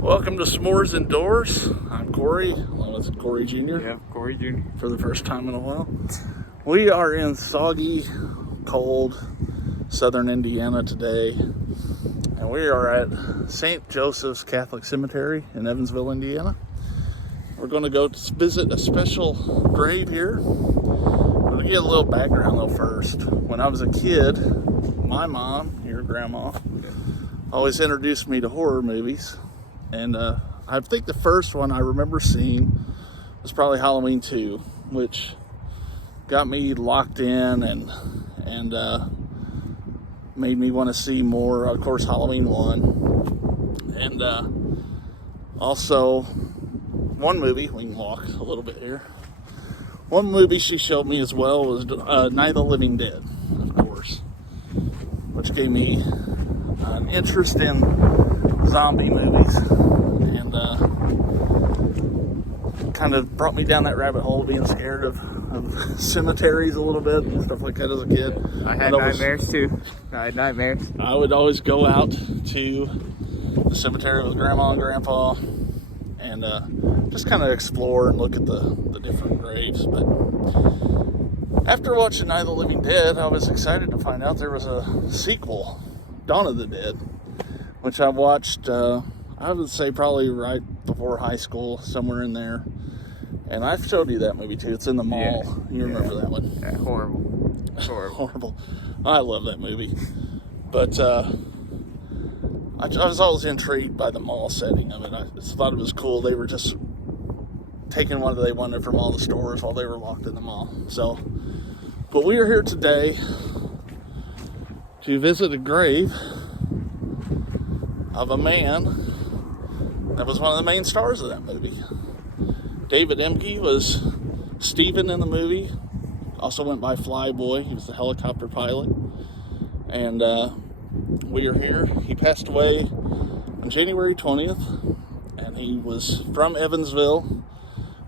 Welcome to S'mores Indoors. I'm Corey. Well, it's Corey Jr. Yeah, Corey Jr. For the first time in a while. We are in soggy, cold, southern Indiana today. And we are at St. Joseph's Catholic Cemetery in Evansville, Indiana. We're going to go visit a special grave here. We're going to get a little background though first. When I was a kid, my mom, your grandma, always introduced me to horror movies. And I think the first one I remember seeing was probably Halloween 2, which got me locked in and made me want to see more. Of course, Halloween 1. And also, one movie, we can walk a little bit here. One movie she showed me as well was Night of the Living Dead, of course, which gave me an interest in zombie movies and kind of brought me down that rabbit hole, being scared of cemeteries a little bit and stuff like that as a kid. I had nightmares too. I had nightmares. I would always go out to the cemetery with Grandma and Grandpa and just kind of explore and look at the different graves. But after watching Night of the Living Dead, I was excited to find out there was a sequel, Dawn of the Dead, which I watched, I would say probably right before high school, somewhere in there. And I've showed you that movie too. It's in the mall. Yeah. You remember that one? Yeah, horrible. Horrible. I love that movie. But I was always intrigued by the mall setting of it. I just thought it was cool. They were just taking what they wanted from all the stores while they were locked in the mall. So, but we are here today to visit a grave of a man that was one of the main stars of that movie. David Emge was Steven in the movie. Also went by Flyboy. He was the helicopter pilot. And we are here. He passed away on January 20th. And he was from Evansville.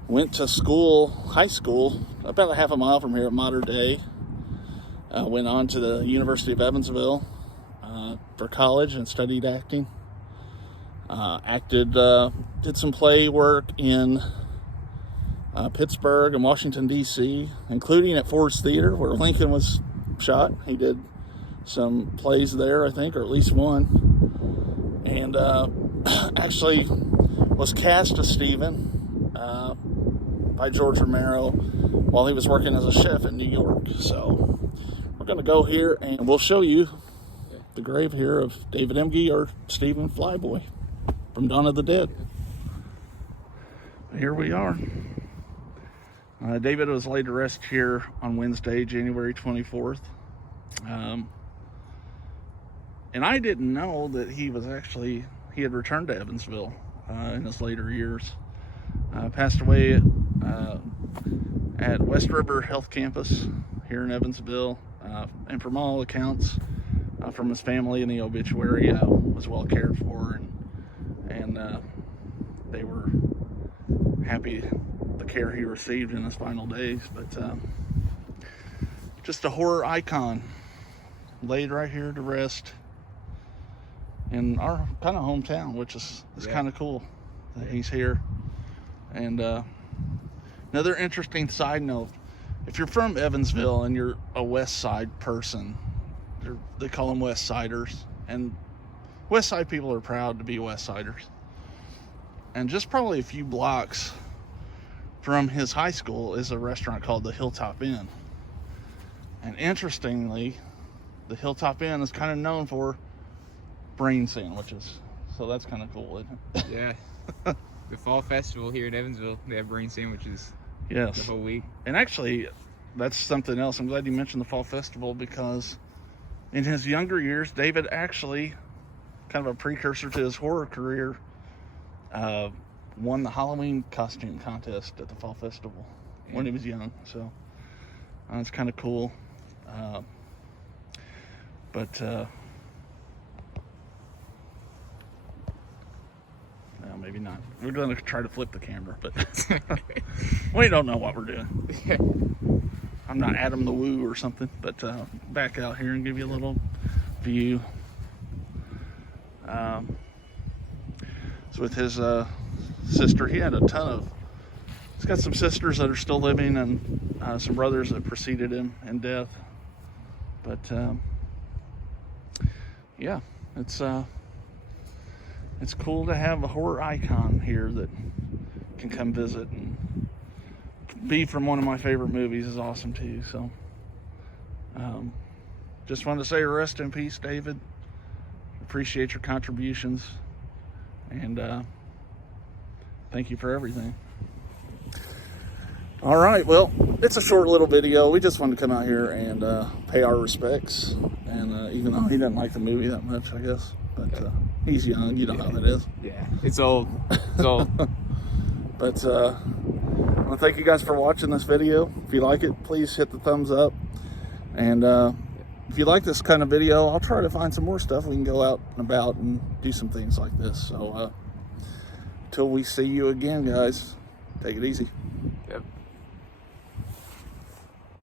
Went to school, high school, about a half a mile from here at Mater Dei. Went on to the University of Evansville for college and studied acting. Did some play work in Pittsburgh and Washington, D.C., including at Ford's Theater, where Lincoln was shot. He did some plays there, I think, or at least one. And actually was cast as Stephen by George Romero while he was working as a chef in New York. So we're going to go here and we'll show you the grave here of David Emge, or Stephen Flyboy, from Dawn of the Dead. Here we are. David was laid to rest here on Wednesday, January 24th. And I didn't know that he had returned to Evansville in his later years. Passed away at West River Health Campus here in Evansville. And from all accounts, from his family in the obituary, was well cared for, and they were happy the care he received in his final days. But just a horror icon laid right here to rest in our kind of hometown, which is kind of cool that he's here. And another interesting side note, if you're from Evansville and you're a West Side person, they call them West Siders, and West Side people are proud to be West Siders. And just probably a few blocks from his high school is a restaurant called the Hilltop Inn. And interestingly, the Hilltop Inn is kind of known for brain sandwiches. So that's kind of cool, isn't it? Yeah. The fall festival here in Evansville, they have brain sandwiches. Yes. The whole week. And actually, that's something else. I'm glad you mentioned the fall festival, because in his younger years, David actually, kind of a precursor to his horror career, won the Halloween costume contest at the fall festival when he was young. So it's kind of cool. No, maybe not. We're going to try to flip the camera, but we don't know what we're doing. I'm not Adam the Woo or something, but back out here and give you a little view. It's with his sister. He had a ton of. He's got some sisters that are still living, and some brothers that preceded him in death. But yeah, it's cool to have a horror icon here that can come visit, and be from one of my favorite movies is awesome too. So just wanted to say rest in peace, David. Appreciate your contributions, and thank you for everything. All right, well, it's a short little video. We just wanted to come out here and pay our respects, and even though he doesn't like the movie that much, I guess, but he's young, you know how that is. Yeah, it's old. It's old. But I want to thank you guys for watching this video. If you like it, please hit the thumbs up, and if you like this kind of video, I'll try to find some more stuff. We can go out and about and do some things like this. So till we see you again, guys, take it easy.